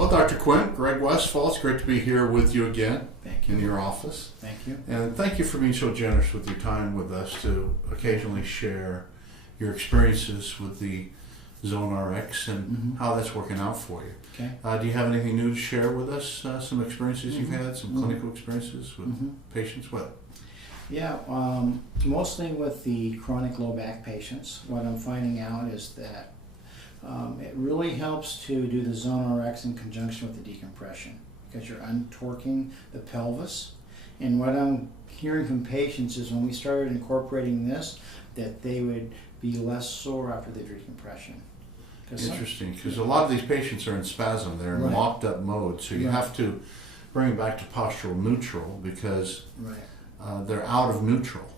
Well, Dr. Quint, Greg Westfall, it's great to be here with you again. Thank you. In your office. Thank you. And thank you for being so generous with your time with us to occasionally share your experiences with the ZoneRX and how that's working out for you. Okay. Do you have anything new to share with us? Some experiences you've had, some clinical experiences with patients? What? Yeah, mostly with the chronic low back patients. What I'm finding out is that it really helps to do the ZoneRX in conjunction with the decompression because you're untorquing the pelvis. And what I'm hearing from patients is when we started incorporating this, that they would be less sore after the decompression. Interesting, because a lot of these patients are in spasm. They're in locked up mode, so you have to bring it back to postural neutral because they're out of neutral.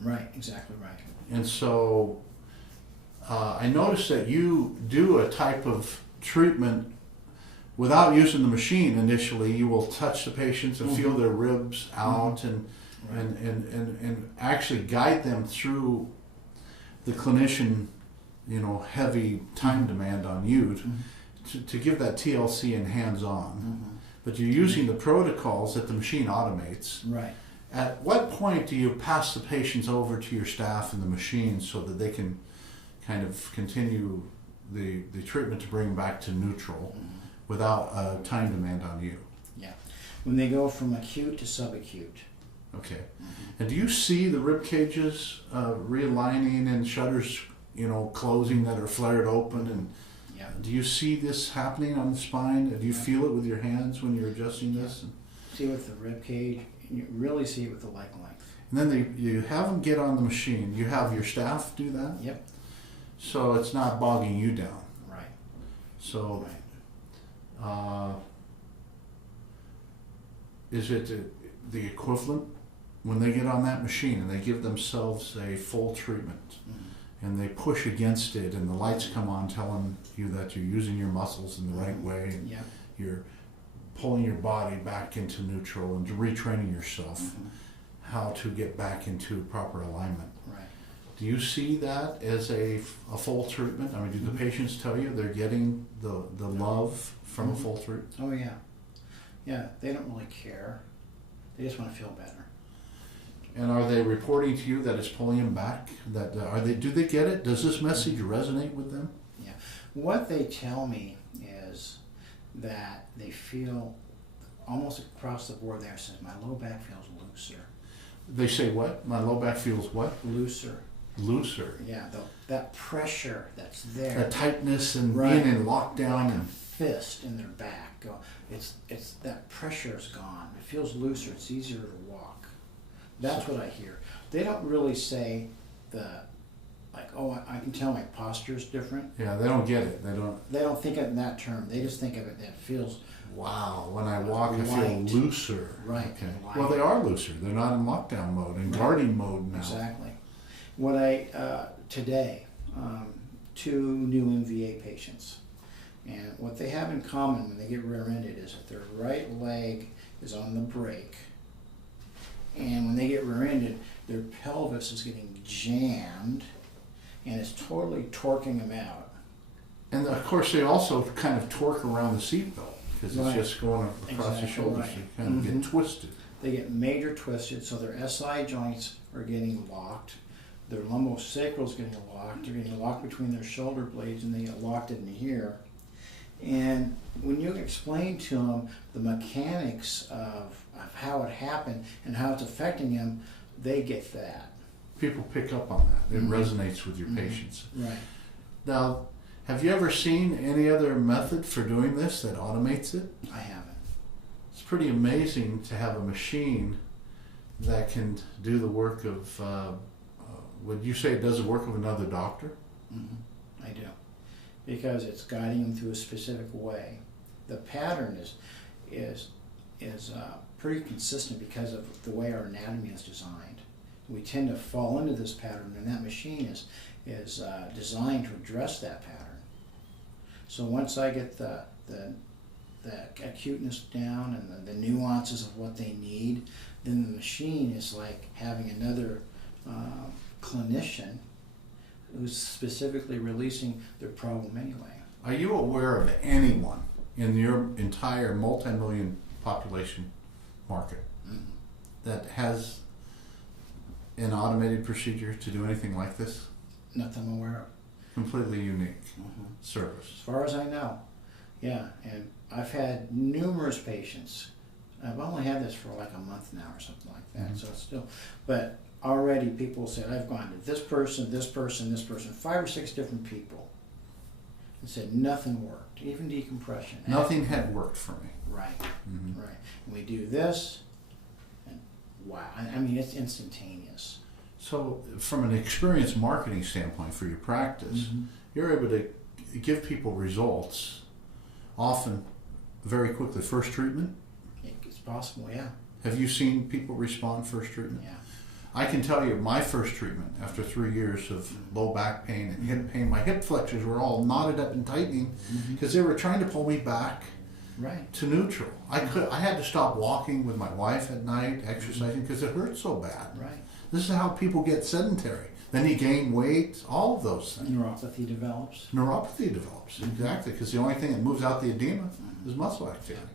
Right, exactly right. And so I noticed that you do a type of treatment without using the machine initially. You will touch the patients and feel their ribs out and actually guide them through the clinician, heavy time demand on you to give that TLC and hands-on. But you're using the protocols that the machine automates. Right. At what point do you pass the patients over to your staff and the machine so that they can kind of continue the treatment to bring them back to neutral without a time demand on you? Yeah. When they go from acute to subacute. Okay. And do you see the rib cages realigning and shutters, closing that are flared open? And do you see this happening on the spine? Do you feel it with your hands when you're adjusting this? See it with the rib cage. You really see it with the leg length. And then you have them get on the machine. You have your staff do that? Yep. So it's not bogging you down. Right. So is it the equivalent when they get on that machine and they give themselves a full treatment and they push against it and the lights come on telling you that you're using your muscles in the right way and you're pulling your body back into neutral and retraining yourself how to get back into proper alignment? Right. Do you see that as a full treatment? I mean, do the patients tell you they're getting the love from a full treatment? Oh yeah. Yeah, they don't really care. They just want to feel better. And are they reporting to you that it's pulling them back? That do they get it? Does this message resonate with them? Yeah. What they tell me is that they feel almost across the board there says my low back feels looser. They say what? My low back feels what? Looser. Looser. Yeah, that pressure that's there. That tightness and being in lockdown like and a fist in their back. It's that pressure is gone. It feels looser. It's easier to walk. That's what I hear. They don't really say I can tell my posture is different. Yeah, they don't get it. They don't think of it in that term. They just think of it that it feels. Wow, when I walk, I feel looser. Right. Okay. Well, they are looser. They're not in lockdown mode, in guarding mode now. Exactly. What today, 2 new MVA patients, and what they have in common when they get rear-ended is that their right leg is on the brake, and when they get rear-ended, their pelvis is getting jammed, and it's totally torquing them out. And of course, they also kind of torque around the seatbelt because it's just going across the shoulders. So you kind of get twisted. They get major twisted, so their SI joints are getting locked. Their lumbosacral is getting locked. They're getting locked between their shoulder blades, and they get locked in here. And when you explain to them the mechanics of how it happened and how it's affecting them, they get that. People pick up on that. It resonates with your patients. Right. Now, have you ever seen any other method for doing this that automates it? I haven't. It's pretty amazing to have a machine that can do the work of, would you say it does the work of another doctor? I do. Because it's guiding them through a specific way. The pattern is pretty consistent because of the way our anatomy is designed. We tend to fall into this pattern, and that machine is designed to address that pattern. So once I get the acuteness down and the nuances of what they need, then the machine is like having another clinician who's specifically releasing their problem anyway. Are you aware of anyone in your entire multi-million population market that has an automated procedure to do anything like this? Nothing I'm aware of. Completely unique service. As far as I know, yeah. And I've had numerous patients. I've only had this for like a month now or something like that, so it's still, but already people said, I've gone to this person, this person, this person, 5 or 6 different people, and said nothing worked, even decompression. Nothing had worked for me. Right, right. And we do this, and wow, I mean, it's instantaneous. So from an experience marketing standpoint for your practice, you're able to give people results, often very quickly. First treatment? It's possible, yeah. Have you seen people respond first treatment? Yeah. I can tell you my first treatment after 3 years of low back pain and hip pain, my hip flexors were all knotted up and tightening because they were trying to pull me back to neutral. I had to stop walking with my wife at night, exercising, because it hurt so bad. Right. This is how people get sedentary. Then you gain weight, all of those things. Neuropathy develops. Neuropathy develops, exactly, because the only thing that moves out the edema is muscle activity.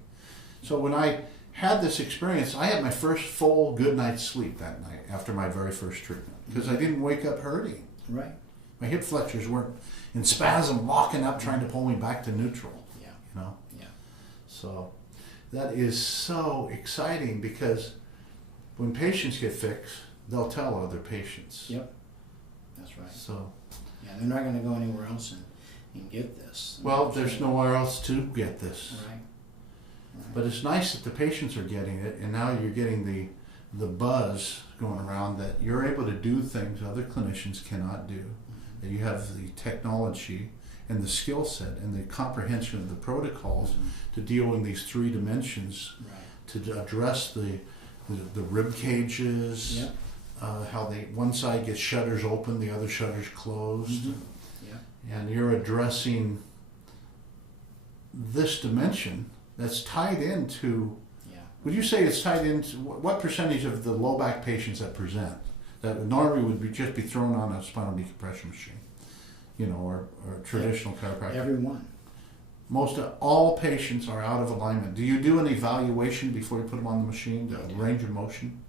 So when I had this experience, I had my first full good night's sleep that night after my very first treatment, because I didn't wake up hurting. Right. My hip flexors weren't in spasm, locking up, trying to pull me back to neutral. Yeah. You know? Yeah. So that is so exciting, because when patients get fixed, they'll tell other patients. Yep. That's right. So, yeah, they're not going to go anywhere else and get this. well, there's nowhere else to get this. Right. But it's nice that the patients are getting it, and now you're getting the buzz going around that you're able to do things other clinicians cannot do. That you have the technology and the skill set and the comprehension of the protocols to deal in these 3 dimensions, to address the rib cages. Yep. How one side gets shutters open, the other shutters closed. And you're addressing this dimension that's tied into, would you say it's tied into, what percentage of the low back patients that present that normally would just be thrown on a spinal decompression machine, you know, or traditional chiropractic? Everyone. Most of all patients are out of alignment. Do you do an evaluation before you put them on the machine, the range of motion?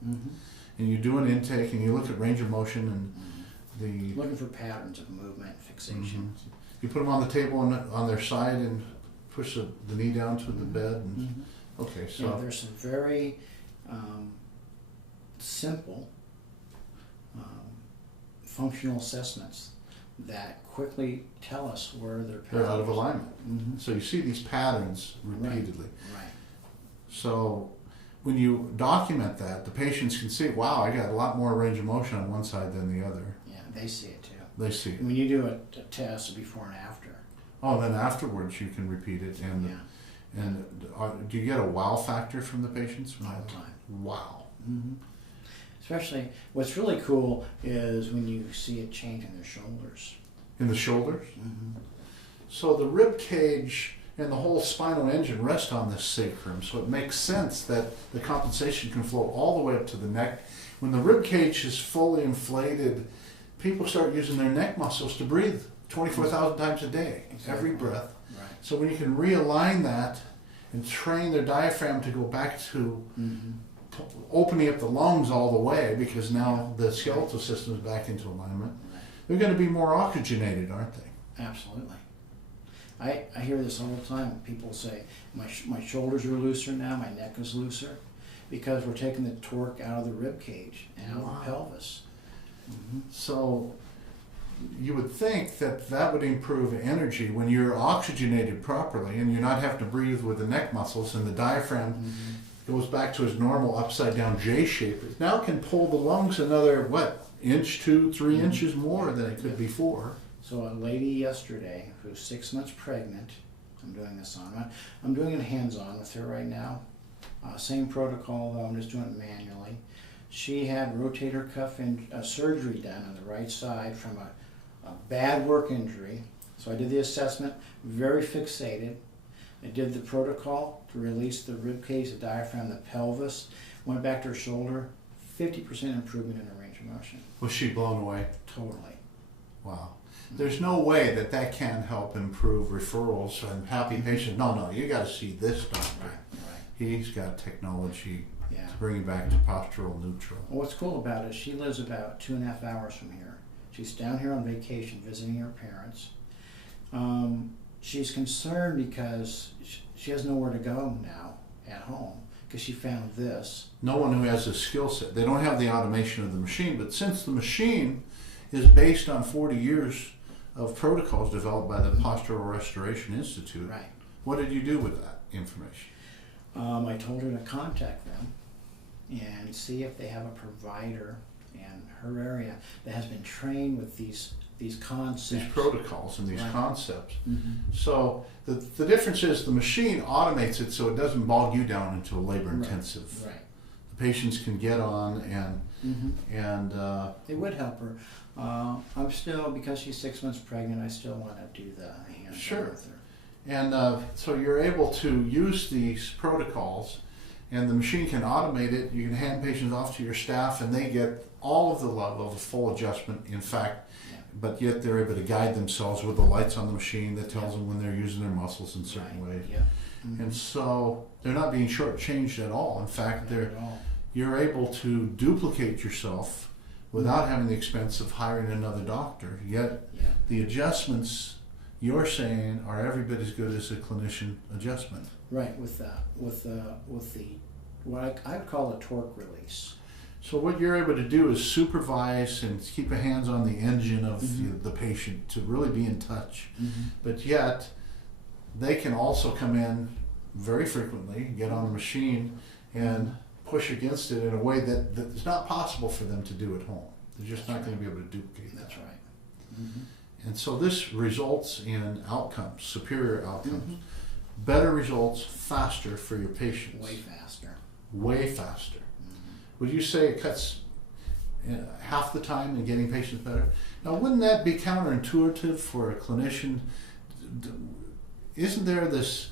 And you do an intake and you look at range of motion and looking for patterns of movement, fixation. You put them on the table on their side and push the knee down to the bed. And, okay, so yeah, there's some very simple functional assessments that quickly tell us where they're out of alignment. So you see these patterns repeatedly. Right. So when you document that, the patients can see, wow, I got a lot more range of motion on one side than the other. Yeah, they see it too. They see it. When you do a test before and after. Oh, then afterwards you can repeat it. And do you get a wow factor from the patients? All the time. Wow. Especially, what's really cool is when you see it change in their shoulders. In the shoulders? So the rib cage and the whole spinal engine rest on this sacrum, so it makes sense that the compensation can flow all the way up to the neck. When the rib cage is fully inflated, people start using their neck muscles to breathe 24,000 times a day, every breath. Right. So when you can realign that and train their diaphragm to go back to opening up the lungs all the way, because now the skeletal system is back into alignment, they're going to be more oxygenated, aren't they? Absolutely. I hear this all the time. People say, my shoulders are looser now, my neck is looser, because we're taking the torque out of the rib cage and out of the pelvis. So you would think that that would improve energy when you're oxygenated properly and you're not having to breathe with the neck muscles, and the diaphragm goes back to its normal upside down J shape. It now can pull the lungs another, inch, 2, 3 inches more than it could before. So a lady yesterday who's 6 months pregnant, I'm doing this on. I'm doing it hands-on with her right now. Same protocol, though I'm just doing it manually. She had rotator cuff surgery done on the right side from a bad work injury. So I did the assessment, very fixated. I did the protocol to release the rib cage, the diaphragm, the pelvis. Went back to her shoulder, 50% improvement in her range of motion. Was she blown away? Totally. Wow. there's no way that that can help improve referrals and happy patients. No, you got to see this doctor. Right. He's got technology Yeah. to bring you back to postural neutral. Well, what's cool about it is she lives about 2.5 hours from here. She's down here on vacation visiting her parents. She's concerned because she has nowhere to go now at home because she found this. No one who has a skill set. They don't have the automation of the machine, but since the machine is based on 40 years of protocols developed by the Postural Restoration Institute, Right. what did you do with that information? I told her to contact them and see if they have a provider in her area that has been trained with these concepts. These protocols and these Right. concepts. Mm-hmm. So the difference is the machine automates it so it doesn't bog you down into a labor intensive. Right. The patients can get on Mm-hmm. and It would help her. I'm still, because she's 6 months pregnant, I still want to do the hands-on Sure. with her. And so you're able to use these protocols, and the machine can automate it. You can hand patients off to your staff, and they get all of the level of full adjustment. In fact, Yeah. but yet they're able to guide themselves with the lights on the machine that tells them when they're using their muscles in certain Right. ways. Yeah. Mm-hmm. And so they're not being shortchanged at all. In fact, Not at all. you're able to duplicate yourself without having the expense of hiring another doctor. Yet Yeah. the adjustments you're saying are every bit as good as a clinician adjustment. Right, with the what I would call a torque release. So what you're able to do is supervise and keep a hands on the engine of the patient to really be in touch. Mm-hmm. But yet they can also come in very frequently, get on the machine and push against it in a way that is not possible for them to do at home. They're just not going to be able to duplicate that. That's right. Mm-hmm. And so this results in outcomes, superior outcomes, Mm-hmm. better results, faster for your patients. Way faster. Way faster. Mm-hmm. Would you say it cuts half the time in getting patients better? Now, wouldn't that be counterintuitive for a clinician? Isn't there this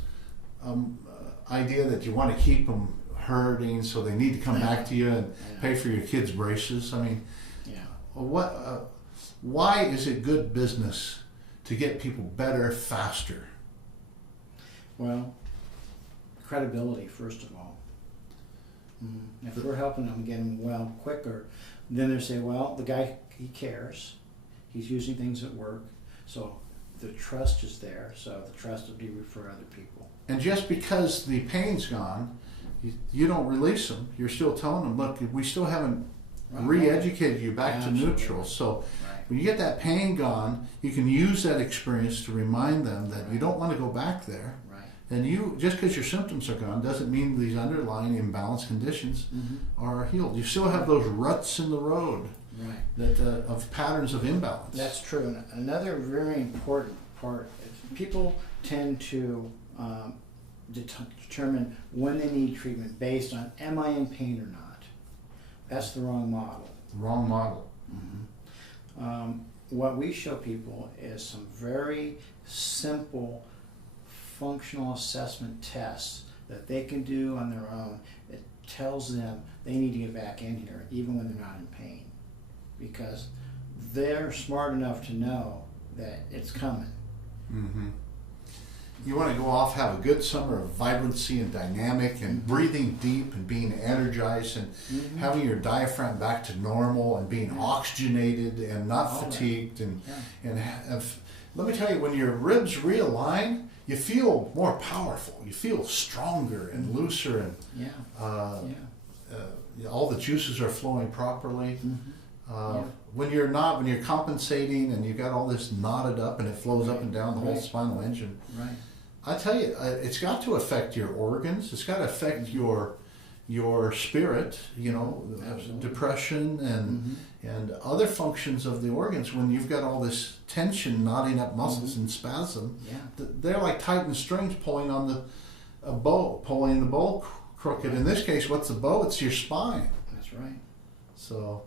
idea that you want to keep them hurting, so they need to come back to you and pay for your kids' braces? I mean, Yeah. why is it good business to get people better faster? Well, credibility, first of all. Mm-hmm. If we're helping them get well quicker, then they say, well, the guy, he cares. He's using things that work. So the trust is there. So the trust will be refer other people. And just because the pain's gone, you don't release them. You're still telling them, look, we still haven't re-educated you back Absolutely. to neutral. So Right. when you get that pain gone, you can use that experience to remind them that you don't want to go back there. Right. And you, just because your symptoms are gone doesn't mean these underlying imbalanced conditions Mm-hmm. are healed. You still have those ruts in the road Right. that of patterns of imbalance. That's true. And another very important part is people tend to determine when they need treatment based on am I in pain or not. That's the wrong model. Wrong model. What we show people is some very simple functional assessment tests that they can do on their own. It tells them they need to get back in here even when they're not in pain, because they're smart enough to know that it's coming. Mm-hmm. You want to go off, have a good summer of vibrancy and dynamic and breathing deep and being energized and having your diaphragm back to normal and being oxygenated and not fatigued. And let me tell you, when your ribs realign, you feel more powerful. You feel stronger and looser, and all the juices are flowing properly. When you're compensating and you've got all this knotted up and it flows up and down the whole spinal engine. Right. I tell you, it's got to affect your organs. It's got to affect your spirit. Depression and other functions of the organs. When you've got all this tension, knotting up muscles and spasm, they're like tightened strings pulling on a bow, pulling the bow crooked. In this case, what's the bow? It's your spine. That's right. So.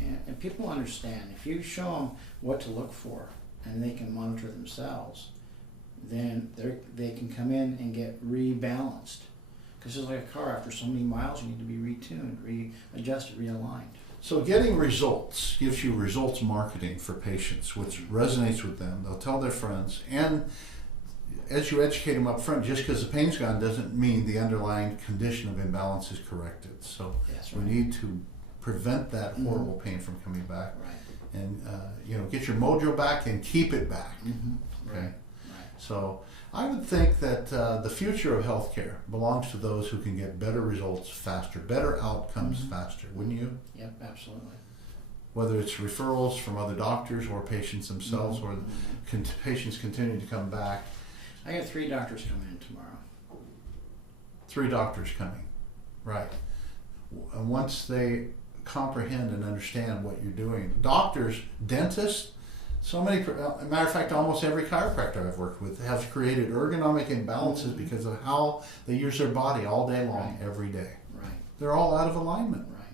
And people understand, if you show them what to look for and they can monitor themselves, then they can come in and get rebalanced. Because it's like a car, after so many miles you need to be retuned, readjusted, realigned. So getting results gives you results marketing for patients, which resonates with them. They'll tell their friends, and as you educate them up front, just because the pain's gone doesn't mean the underlying condition of imbalance is corrected. So That's we right. need to prevent that horrible pain from coming back, Right. and get your mojo back and keep it back. Mm-hmm. Okay. Right. So I would think that the future of healthcare belongs to those who can get better results faster, better outcomes faster, wouldn't you? Yep, absolutely. Whether it's referrals from other doctors or patients themselves, or patients continue to come back. I got 3 doctors coming in tomorrow. 3 doctors coming, right. And once they comprehend and understand what you're doing, doctors, dentists, so many, matter of fact, almost every chiropractor I've worked with has created ergonomic imbalances because of how they use their body all day long, every day. Right. They're all out of alignment. Right.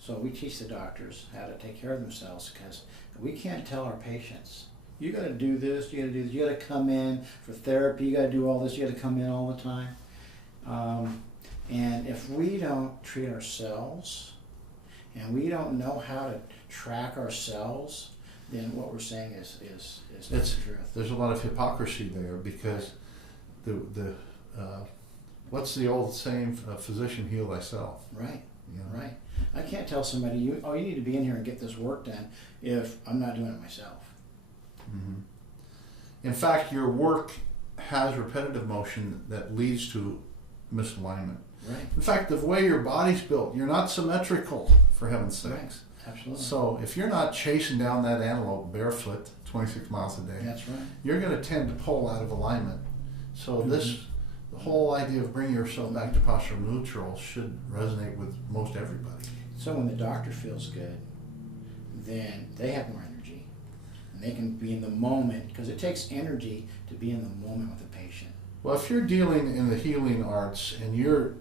So we teach the doctors how to take care of themselves, because we can't tell our patients, you got to do this, you got to do this, you got to come in for therapy, you got to do all this, you got to come in all the time. And if we don't treat ourselves and we don't know how to track ourselves, then what we're saying is not the truth. There's a lot of hypocrisy there, because what's the old saying? Physician, heal thyself. Right. You know? Right. I can't tell somebody, you need to be in here and get this work done, if I'm not doing it myself. Mm-hmm. In fact, your work has repetitive motion that leads to misalignment. Right. In fact, the way your body's built, you're not symmetrical, for heaven's sakes. Right. Absolutely. So if you're not chasing down that antelope barefoot 26 miles a day, That's right. you're going to tend to pull out of alignment. So the whole idea of bringing yourself back to postural neutral should resonate with most everybody. So when the doctor feels good, then they have more energy, and they can be in the moment, because it takes energy to be in the moment with the patient. Well, if you're dealing in the healing arts and you're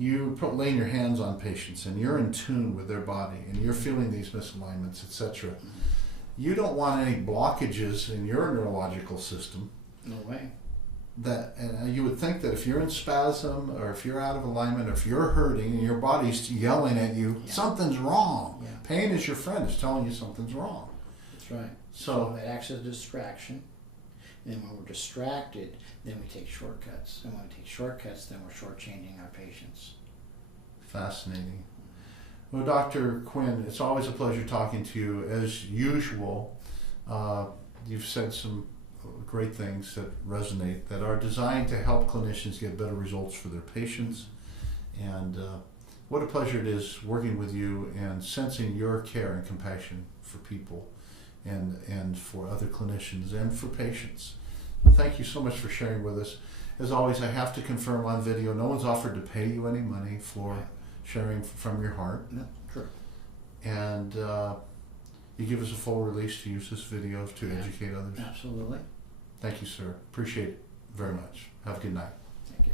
laying your hands on patients and you're in tune with their body and you're feeling these misalignments, etc., you don't want any blockages in your neurological system. No way. And you would think that if you're in spasm, or if you're out of alignment, or if you're hurting and your body's yelling at you, something's wrong. Yeah. Pain is your friend. It's telling you something's wrong. That's right. So that acts as a distraction. And then when we're distracted, then we take shortcuts. And when we take shortcuts, then we're shortchanging our patients. fascinating. Well, Dr. Quinn, it's always a pleasure talking to you. As usual, you've said some great things that resonate, that are designed to help clinicians get better results for their patients. And what a pleasure it is working with you and sensing your care and compassion for people and for other clinicians and for patients. Well, thank you so much for sharing with us. As always, I have to confirm on video, no one's offered to pay you any money for sharing from your heart. No, true. And you give us a full release to use this video to educate others. Absolutely. Thank you, sir. Appreciate it very much. Have a good night. Thank you.